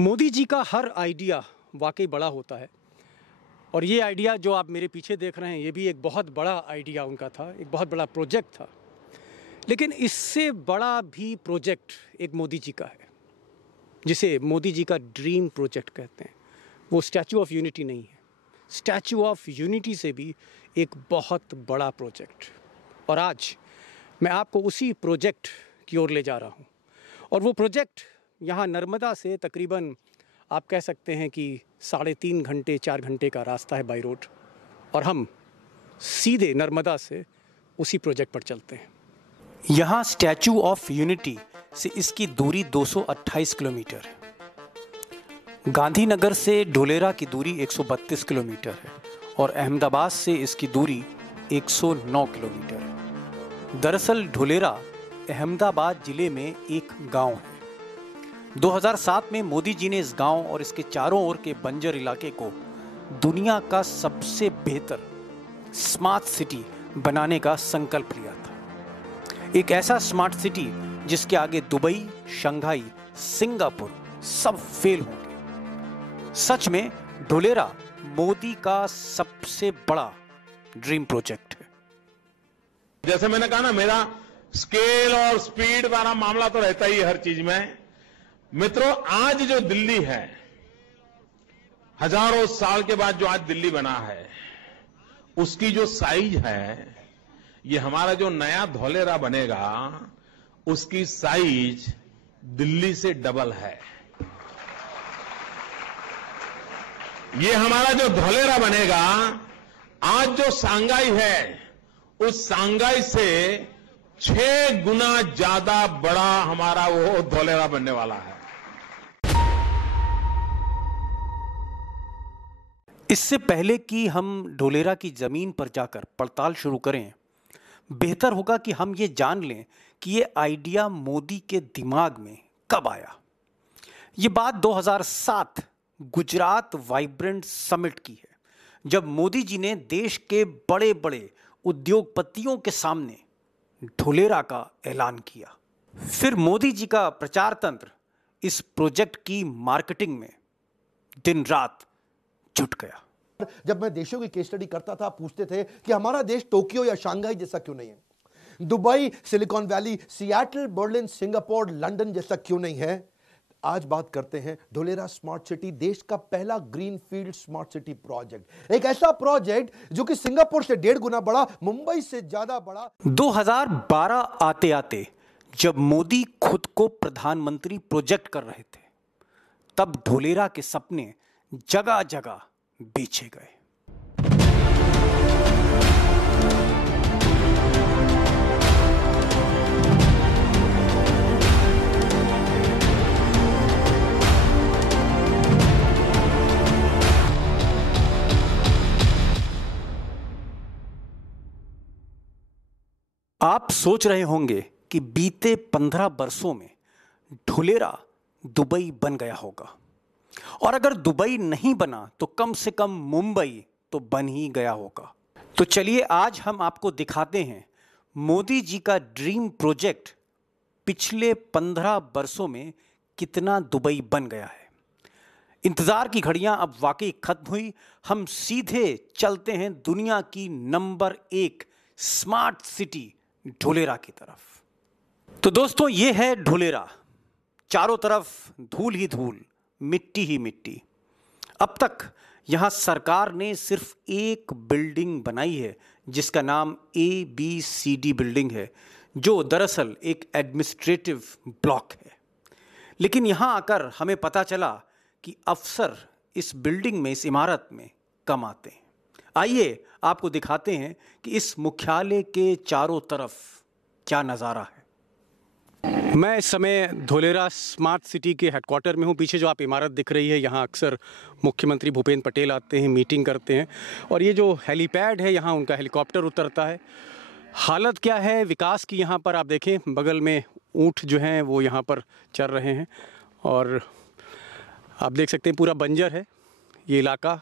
मोदी जी का हर आइडिया वाकई बड़ा होता है और ये आइडिया जो आप मेरे पीछे देख रहे हैं ये भी एक बहुत बड़ा आइडिया उनका था, एक बहुत बड़ा प्रोजेक्ट था। लेकिन इससे बड़ा भी प्रोजेक्ट एक मोदी जी का है, जिसे मोदी जी का ड्रीम प्रोजेक्ट कहते हैं। वो स्टैचू ऑफ यूनिटी नहीं है, स्टैचू ऑफ यूनिटी से भी एक बहुत बड़ा प्रोजेक्ट। और आज मैं आपको उसी प्रोजेक्ट की ओर ले जा रहा हूँ। और वो प्रोजेक्ट यहाँ नर्मदा से तकरीबन आप कह सकते हैं कि 3.5 घंटे 4 घंटे का रास्ता है बाई रोड, और हम सीधे नर्मदा से उसी प्रोजेक्ट पर चलते हैं। यहाँ स्टैचू ऑफ यूनिटी से इसकी दूरी 228 किलोमीटर है। गांधीनगर से ढोलेरा की दूरी 132 किलोमीटर है और अहमदाबाद से इसकी दूरी 109 किलोमीटर है। दरअसल ढोलेरा अहमदाबाद जिले में एक गांव है। 2007 में मोदी जी ने इस गांव और इसके चारों ओर के बंजर इलाके को दुनिया का सबसे बेहतर स्मार्ट सिटी बनाने का संकल्प लिया था। एक ऐसा स्मार्ट सिटी जिसके आगे दुबई, शंघाई, सिंगापुर सब फेल होंगे। सच में ढोलेरा मोदी का सबसे बड़ा ड्रीम प्रोजेक्ट है। जैसे मैंने कहा ना, मेरा स्केल और स्पीड वाला मामला तो रहता ही है हर चीज में। मित्रों, आज जो दिल्ली है, हजारों साल के बाद जो आज दिल्ली बना है, उसकी जो साइज है, ये हमारा जो नया धौलेरा बनेगा उसकी साइज दिल्ली से डबल है। ये हमारा जो धौलेरा बनेगा, आज जो सांगाई है, उस सांगाई से 6 गुना ज्यादा बड़ा हमारा वो धौलेरा बनने वाला है। इससे पहले कि हम ढोलेरा की जमीन पर जाकर पड़ताल शुरू करें, बेहतर होगा कि हम ये जान लें कि ये आइडिया मोदी के दिमाग में कब आया। ये बात 2007 गुजरात वाइब्रेंट समिट की है, जब मोदी जी ने देश के बड़े बड़े उद्योगपतियों के सामने ढोलेरा का ऐलान किया। फिर मोदी जी का प्रचार तंत्र इस प्रोजेक्ट की मार्केटिंग में दिन रात जुट गया। जब मैं देशों की केस स्टडी करता था, पूछते थे कि हमारा देश टोक्यो या शंघाई जैसा क्यों नहीं है, Dubai, silicon valley, Seattle, Berlin, Singapore, London जैसा क्यों नहीं है। आज बात करते हैं ढोलेरा स्मार्ट सिटी, देश का पहला ग्रीनफील्ड स्मार्ट सिटी प्रोजेक्ट। एक ऐसा प्रोजेक्ट जो कि सिंगापुर से 1.5 गुना बड़ा, मुंबई से ज्यादा बड़ा। 2012 आते आते जब मोदी खुद को प्रधानमंत्री प्रोजेक्ट कर रहे थे, तब ढोलेरा के सपने जगह जगह बेचे गए। आप सोच रहे होंगे कि बीते 15 वर्षों में ढोलेरा दुबई बन गया होगा, और अगर दुबई नहीं बना तो कम से कम मुंबई तो बन ही गया होगा। तो चलिए आज हम आपको दिखाते हैं मोदी जी का ड्रीम प्रोजेक्ट पिछले 15 वर्षों में कितना दुबई बन गया है। इंतजार की घड़ियां अब वाकई खत्म हुई। हम सीधे चलते हैं दुनिया की नंबर 1 स्मार्ट सिटी ढोलेरा की तरफ। तो दोस्तों, ये है ढोलेरा। चारों तरफ धूल ही धूल, मिट्टी ही मिट्टी। अब तक यहां सरकार ने सिर्फ एक बिल्डिंग बनाई है जिसका नाम ABCD बिल्डिंग है, जो दरअसल एक एडमिनिस्ट्रेटिव ब्लॉक है। लेकिन यहां आकर हमें पता चला कि अफसर इस बिल्डिंग में, इस इमारत में कम आते हैं। आइए आपको दिखाते हैं कि इस मुख्यालय के चारों तरफ क्या नज़ारा है। मैं इस समय ढोलेरा स्मार्ट सिटी के हेडक्वार्टर में हूँ। पीछे जो आप इमारत दिख रही है, यहाँ अक्सर मुख्यमंत्री भूपेंद्र पटेल आते हैं, मीटिंग करते हैं। और ये जो हेलीपैड है, यहाँ उनका हेलीकॉप्टर उतरता है। हालत क्या है विकास की, यहाँ पर आप देखें, बगल में ऊँट जो हैं वो यहाँ पर चल रहे हैं, और आप देख सकते हैं पूरा बंजर है ये इलाका।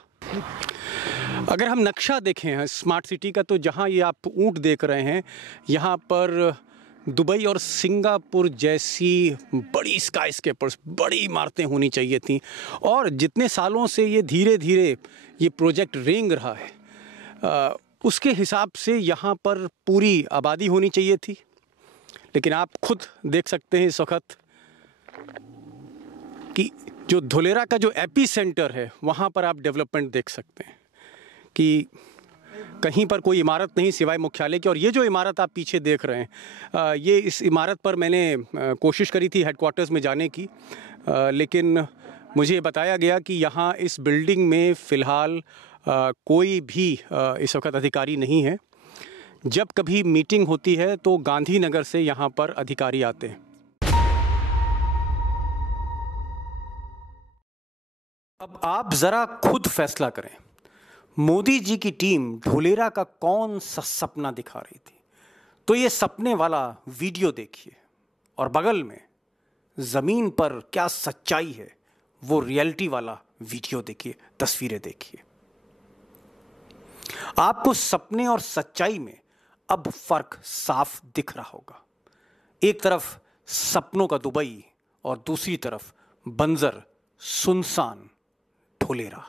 अगर हम नक्शा देखें स्मार्ट सिटी का, तो जहाँ ये आप ऊँट देख रहे हैं, यहाँ पर दुबई और सिंगापुर जैसी बड़ी स्काईस्केपर्स, बड़ी इमारतें होनी चाहिए थी। और जितने सालों से ये धीरे धीरे ये प्रोजेक्ट रेंग रहा है, उसके हिसाब से यहाँ पर पूरी आबादी होनी चाहिए थी। लेकिन आप खुद देख सकते हैं इस वक्त कि जो धुलेरा का जो एपी सेंटर है, वहाँ पर आप डेवलपमेंट देख सकते हैं कि कहीं पर कोई इमारत नहीं सिवाय मुख्यालय की। और ये जो इमारत आप पीछे देख रहे हैं, ये इस इमारत पर मैंने कोशिश करी थी हेडक्वार्टर्स में जाने की, लेकिन मुझे बताया गया कि यहाँ इस बिल्डिंग में फ़िलहाल कोई भी इस वक्त अधिकारी नहीं है। जब कभी मीटिंग होती है तो गांधीनगर से यहाँ पर अधिकारी आते हैं। अब आप ज़रा खुद फैसला करें, मोदी जी की टीम धुलेरा का कौन सा सपना दिखा रही थी? तो ये सपने वाला वीडियो देखिए और बगल में ज़मीन पर क्या सच्चाई है वो रियलिटी वाला वीडियो देखिए, तस्वीरें देखिए। आपको सपने और सच्चाई में अब फर्क साफ दिख रहा होगा। एक तरफ सपनों का दुबई और दूसरी तरफ बंजर सुनसान धुलेरा।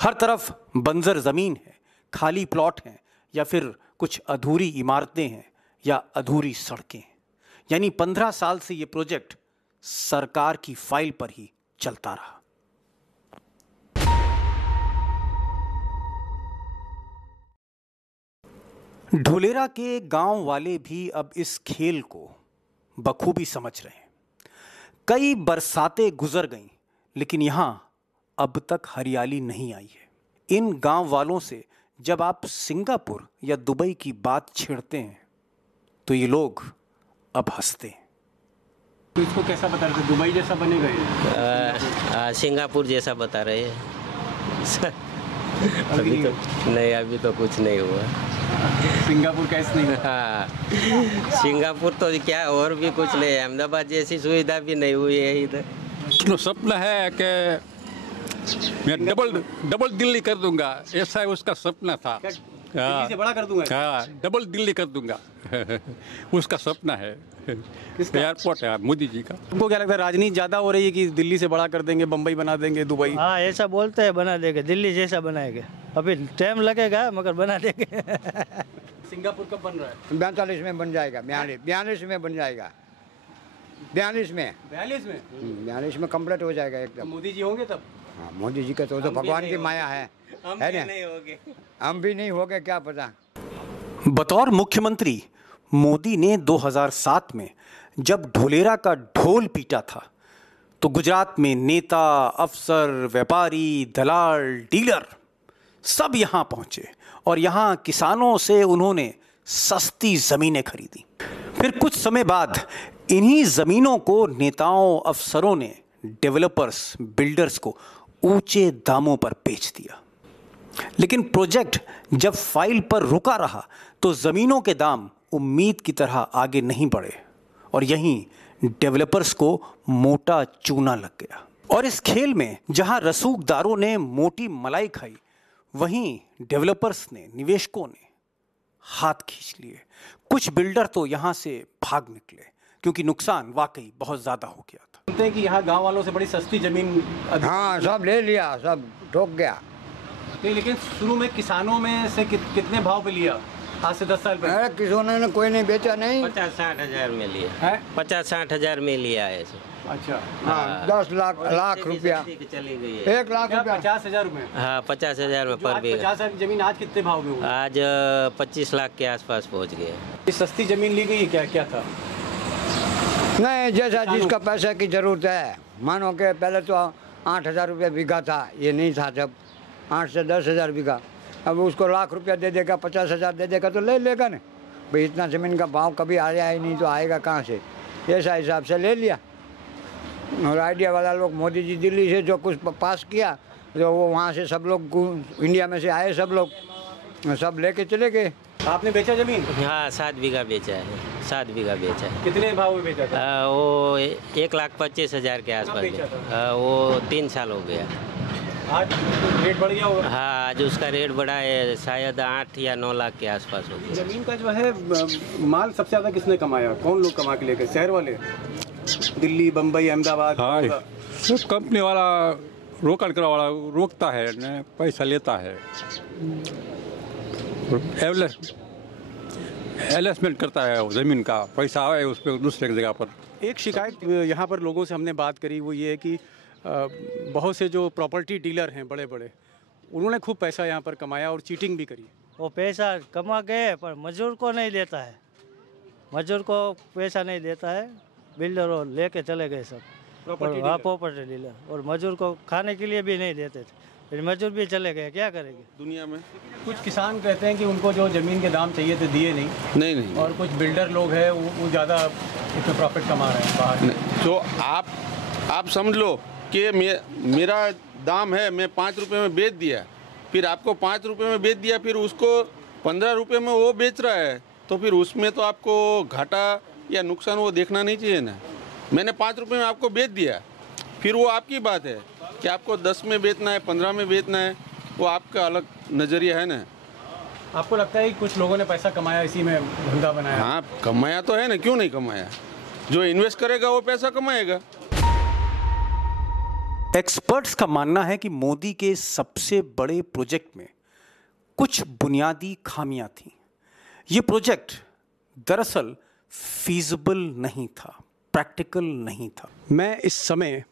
हर तरफ बंजर जमीन है, खाली प्लॉट हैं, या फिर कुछ अधूरी इमारतें हैं या अधूरी सड़कें। यानी 15 साल से ये प्रोजेक्ट सरकार की फाइल पर ही चलता रहा। धुलेरा के गांव वाले भी अब इस खेल को बखूबी समझ रहे हैं। कई बरसातें गुजर गईं, लेकिन यहां अब तक हरियाली नहीं आई है। इन गांव वालों से जब आप सिंगापुर या दुबई की बात छेड़ते हैं तो ये लोग अब हंसते हैं। तो इसको कैसा बता रहे थे, दुबई जैसा बनेगा ये? सिंगापुर जैसा बता रहे हैं। अभी तो कुछ नहीं हुआ। सिंगापुर कैसे नहीं? हाँ, सिंगापुर तो क्या, और भी कुछ नहीं। अहमदाबाद जैसी सुविधा भी नहीं हुई है इधर। तो सपना है कि मैं डबल दिल्ली कर दूंगा, ऐसा है उसका सपना था। दिल्ली से बड़ा कर दूंगा। हाँ, डबल दिल्ली कर दूंगा। उसका सपना है। एयरपोर्ट है मोदी जी का। आपको क्या लगता है, राजनीति ज्यादा हो रही है कि दिल्ली से बड़ा कर देंगे, बम्बई बना देंगे, दुबई? हाँ, ऐसा बोलते हैं, बना देंगे, दिल्ली जैसा बनाएंगे। अभी टाइम लगेगा मगर बना देंगे। सिंगापुर कब बन रहा है? 42 में बन जाएगा। 42 में बन जाएगा। 42 में 42 में कंप्लीट हो जाएगा एकदम। मोदी जी होंगे तब? हाँ, मोदी जी का तो भगवान की माया है ना। हम भी नहीं होंगे, क्या पता। बतौर मुख्यमंत्री मोदी ने 2007 में जब धुलेरा का ढोल पीटा था तो गुजरात में नेता, अफसर, व्यापारी, दलाल, डीलर सब यहां पहुंचे और यहां किसानों से उन्होंने सस्ती जमीनें खरीदी। फिर कुछ समय बाद इन्हीं जमीनों को नेताओं, अफसरों ने डेवलपर्स, बिल्डर्स को ऊंचे दामों पर बेच दिया। लेकिन प्रोजेक्ट जब फाइल पर रुका रहा तो जमीनों के दाम उम्मीद की तरह आगे नहीं बढ़े और यहीं डेवलपर्स को मोटा चूना लग गया। और इस खेल में जहां रसूखदारों ने मोटी मलाई खाई, वहीं डेवलपर्स ने, निवेशकों ने हाथ खींच लिए। कुछ बिल्डर तो यहां से भाग निकले क्योंकि नुकसान वाकई बहुत ज्यादा हो गया था। सुनते हैं कि यहाँ गांव वालों से बड़ी सस्ती जमीन। हाँ, सब ले लिया, सब ठोक गया। लेकिन शुरू में किसानों में से कितने भाव पे लिया? आज से 10 साल पहले। अरे किसानों ने कोई नहीं बेचा, नहीं। 50-60 हजार में लिया है। 50-60 हजार में लिया है। अच्छा। हाँ, 10 लाख रुपया चली गई है। 1 लाख रुपया। 50,000 में? हाँ, 50,000 में पर बीघा। 50 की जमीन आज कितने भाव में हुई? आज 25 लाख के आसपास पहुंच गए। ये सस्ती जमीन ली गई, क्या क्या था? नहीं, जैसा जिसका पैसे की जरूरत है। मानो के पहले तो 8,000 रुपया बीघा था, ये नहीं था। जब 8 से 10,000 बीघा, अब उसको लाख रुपया दे देगा, 50,000 दे देगा तो ले लेगा ना भाई। इतना ज़मीन का भाव कभी आया ही नहीं तो आएगा कहाँ से? ऐसा हिसाब से ले लिया। और आइडिया वाला लोग, मोदी जी दिल्ली से जो कुछ पास किया तो वो वहाँ से सब लोग, इंडिया में से आए सब लोग, सब लेके चले गए। आपने बेचा जमीन? हाँ, 7 बीघा बेचा है। 7 बीघा बेचा है। कितने भाव में बेचा था? वो 1,25,000 के आसपास। वो 3 साल हो गया। आज रेट बढ़ गया होगा। हाँ, आज उसका रेट बढ़ा है, शायद 8 या 9 लाख के आसपास होगा। जमीन का जो है माल सबसे ज़्यादा किसने कमाया, कौन लोग कमा के लेकर, शहर वाले, दिल्ली, बम्बई, अहमदाबाद? हाँ, सब कंपनी वाला रोकड़ करा वाला रोकता है न, पैसा लेता है, एलएसमेंट करता है, ज़मीन का पैसा आए उस पर दूसरे की जगह पर। एक शिकायत यहाँ पर लोगों से हमने बात करी, वो ये है कि बहुत से जो प्रॉपर्टी डीलर हैं बड़े बड़े, उन्होंने खूब पैसा यहाँ पर कमाया और चीटिंग भी करी। वो पैसा कमा गए पर मजदूर को नहीं देता है, मजदूर को पैसा नहीं देता है, बिल्डर वो लेके चले गए सब, प्रॉपर्टी डीलर, और मजदूर को खाने के लिए भी नहीं देते थे, फिर मजदूर भी चले गए, क्या करेंगे। दुनिया में कुछ किसान कहते हैं कि उनको जो ज़मीन के दाम चाहिए थे दिए नहीं, और कुछ बिल्डर लोग हैं वो ज़्यादा इसमें प्रॉफिट कमा रहे हैं बाहर। तो आप समझ लो कि मेरा दाम है, मैं 5 रुपये में बेच दिया, फिर आपको 5 रुपये में बेच दिया, फिर उसको 15 रुपये में वो बेच रहा है, तो फिर उसमें तो आपको घाटा या नुकसान वो देखना नहीं चाहिए ना। मैंने 5 रुपये में आपको बेच दिया, फिर वो आपकी बात है कि आपको 10 में बेचना है, 15 में बेचना है, वो आपका अलग नज़रिया है ना। आपको लगता है कि कुछ लोगों ने पैसा कमाया, इसी में धंधा बनाया? हाँ, कमाया तो है ना, क्यों नहीं कमाया। जो इन्वेस्ट करेगा वो पैसा कमाएगा। एक्सपर्ट्स का मानना है कि मोदी के सबसे बड़े प्रोजेक्ट में कुछ बुनियादी खामियां थीं। ये प्रोजेक्ट दरअसल फीजिबल नहीं था, प्रैक्टिकल नहीं था। मैं इस समय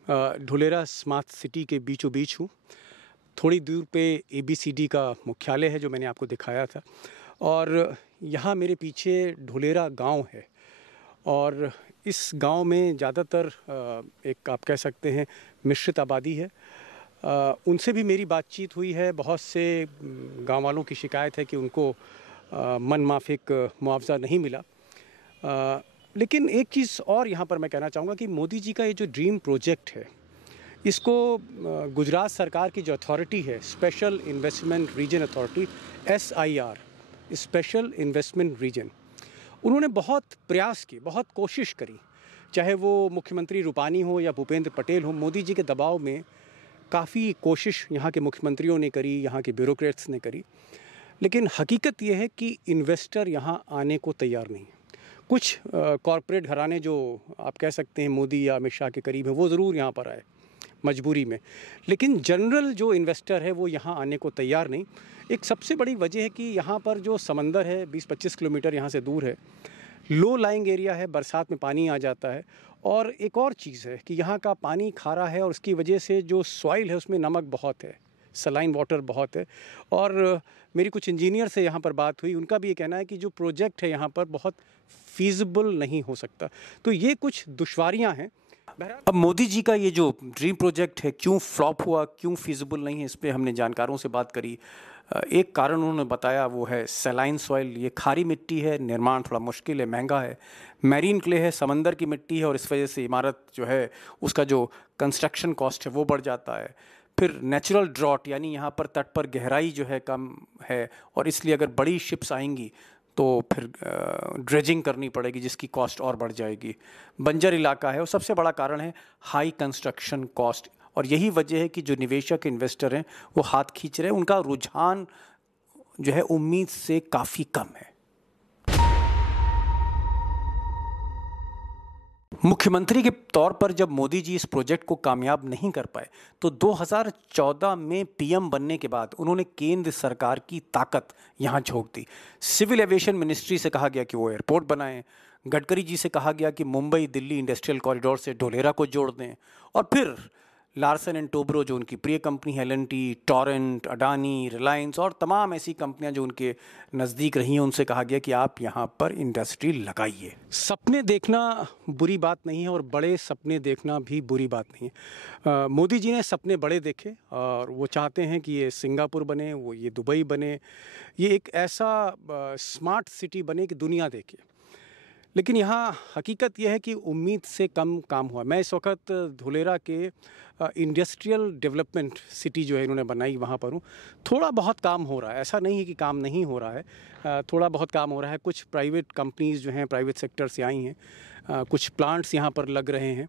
ढुलेरा स्मार्ट सिटी के बीचों बीच हूँ। थोड़ी दूर पे ABCD का मुख्यालय है जो मैंने आपको दिखाया था, और यहाँ मेरे पीछे ढुलेरा गांव है, और इस गांव में ज़्यादातर एक आप कह सकते हैं मिश्रित आबादी है। उनसे भी मेरी बातचीत हुई है। बहुत से गांव वालों की शिकायत है कि उनको मन माफिक मुआवजा नहीं मिला। लेकिन एक चीज़ और यहाँ पर मैं कहना चाहूँगा कि मोदी जी का ये जो ड्रीम प्रोजेक्ट है, इसको गुजरात सरकार की जो अथॉरिटी है, special investment region authority, SIR, special investment region, उन्होंने बहुत प्रयास किए, बहुत कोशिश करी, चाहे वो मुख्यमंत्री रूपानी हो या भूपेंद्र पटेल हो। मोदी जी के दबाव में काफ़ी कोशिश यहाँ के मुख्यमंत्रियों ने करी, यहाँ के ब्यूरोक्रेट्स ने करी, लेकिन हकीकत ये है कि इन्वेस्टर यहाँ आने को तैयार नहीं। कुछ कॉरपोरेट घराने जो आप कह सकते हैं मोदी या अमित शाह के करीब है, वो ज़रूर यहाँ पर आए मजबूरी में, लेकिन जनरल जो इन्वेस्टर है वो यहाँ आने को तैयार नहीं। एक सबसे बड़ी वजह है कि यहाँ पर जो समंदर है 20-25 किलोमीटर यहाँ से दूर है, लो लाइंग एरिया है, बरसात में पानी आ जाता है, और एक और चीज़ है कि यहाँ का पानी खारा है और उसकी वजह से जो सॉइल है उसमें नमक बहुत है, सलाइन वाटर बहुत है। और मेरी कुछ इंजीनियर से यहाँ पर बात हुई, उनका भी ये कहना है कि जो प्रोजेक्ट है यहाँ पर बहुत फीजिबल नहीं हो सकता। तो ये कुछ दुश्वारियाँ हैं। अब मोदी जी का ये जो ड्रीम प्रोजेक्ट है क्यों फ्लॉप हुआ, क्यों फीजिबल नहीं है, इस पर हमने जानकारों से बात करी। एक कारण उन्होंने बताया वो है सलाइन सॉइल, ये खारी मिट्टी है, निर्माण थोड़ा मुश्किल है, महंगा है। मैरीन क्ले है, समंदर की मिट्टी है, और इस वजह से इमारत जो है उसका जो कंस्ट्रक्शन कॉस्ट है वो बढ़ जाता है। फिर नेचुरल ड्रॉट, यानी यहाँ पर तट पर गहराई जो है कम है, और इसलिए अगर बड़ी शिप्स आएंगी तो फिर ड्रेजिंग करनी पड़ेगी जिसकी कॉस्ट और बढ़ जाएगी। बंजर इलाका है, और सबसे बड़ा कारण है हाई कंस्ट्रक्शन कॉस्ट, और यही वजह है कि जो निवेशक इन्वेस्टर हैं वो हाथ खींच रहे हैं, उनका रुझान जो है उम्मीद से काफ़ी कम है। मुख्यमंत्री के तौर पर जब मोदी जी इस प्रोजेक्ट को कामयाब नहीं कर पाए तो 2014 में PM बनने के बाद उन्होंने केंद्र सरकार की ताकत यहाँ झोंक दी। सिविल एविएशन मिनिस्ट्री से कहा गया कि वो एयरपोर्ट बनाएं, गडकरी जी से कहा गया कि मुंबई दिल्ली इंडस्ट्रियल कॉरिडोर से ढोलेरा को जोड़ दें, और फिर लार्सन एंड टोब्रो जो उनकी प्रिय कंपनी है, L&T, टॉरेंट, अडानी, रिलायंस और तमाम ऐसी कंपनियां जो उनके नज़दीक रही हैं, उनसे कहा गया कि आप यहाँ पर इंडस्ट्री लगाइए। सपने देखना बुरी बात नहीं है और बड़े सपने देखना भी बुरी बात नहीं है। मोदी जी ने सपने बड़े देखे और वो चाहते हैं कि ये सिंगापुर बने, वो ये दुबई बने, ये एक ऐसा स्मार्ट सिटी बने कि दुनिया देखे। लेकिन यहाँ हकीकत यह है कि उम्मीद से कम काम हुआ। मैं इस वक्त धुलेरा के इंडस्ट्रियल डेवलपमेंट सिटी जो है इन्होंने बनाई वहाँ पर हूँ। थोड़ा बहुत काम हो रहा है, ऐसा नहीं है कि काम नहीं हो रहा है, थोड़ा बहुत काम हो रहा है। कुछ प्राइवेट कंपनीज़ जो हैं प्राइवेट सेक्टर से आई हैं, कुछ प्लांट्स यहाँ पर लग रहे हैं।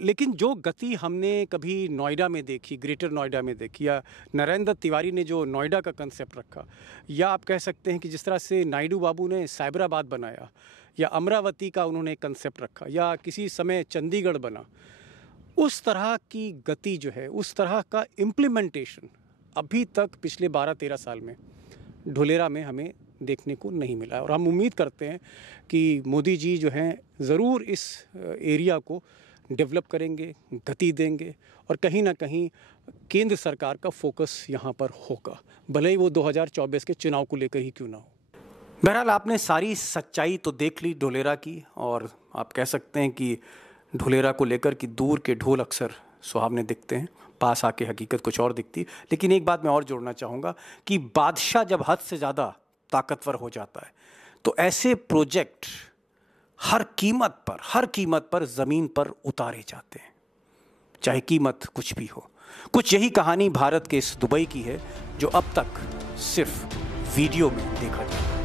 लेकिन जो गति हमने कभी नोएडा में देखी, ग्रेटर नोएडा में देखी, या नरेंद्र तिवारी ने जो नोएडा का कंसेप्ट रखा, या आप कह सकते हैं कि जिस तरह से नायडू बाबू ने साइबराबाद बनाया, या अमरावती का उन्होंने कंसेप्ट रखा, या किसी समय चंडीगढ़ बना, उस तरह की गति जो है, उस तरह का इम्प्लीमेंटेशन अभी तक पिछले 12-13 साल में ढुलेरा में हमें देखने को नहीं मिला है। और हम उम्मीद करते हैं कि मोदी जी जो हैं ज़रूर इस एरिया को डेवलप करेंगे, गति देंगे, और कहीं ना कहीं केंद्र सरकार का फोकस यहाँ पर होगा, भले ही वो 2024 के चुनाव को लेकर ही क्यों ना हो। बहरहाल आपने सारी सच्चाई तो देख ली ढुलेरा की, और आप कह सकते हैं कि ढुलेरा को लेकर कि दूर के ढोल अक्सर सुहावने दिखते हैं, पास आके हकीकत कुछ और दिखती। लेकिन एक बात मैं और जोड़ना चाहूँगा कि बादशाह जब हद से ज़्यादा ताकतवर हो जाता है तो ऐसे प्रोजेक्ट हर कीमत पर ज़मीन पर उतारे जाते हैं, चाहे कीमत कुछ भी हो। कुछ यही कहानी भारत के इस दुबई की है जो अब तक सिर्फ वीडियो में देखा जाता है।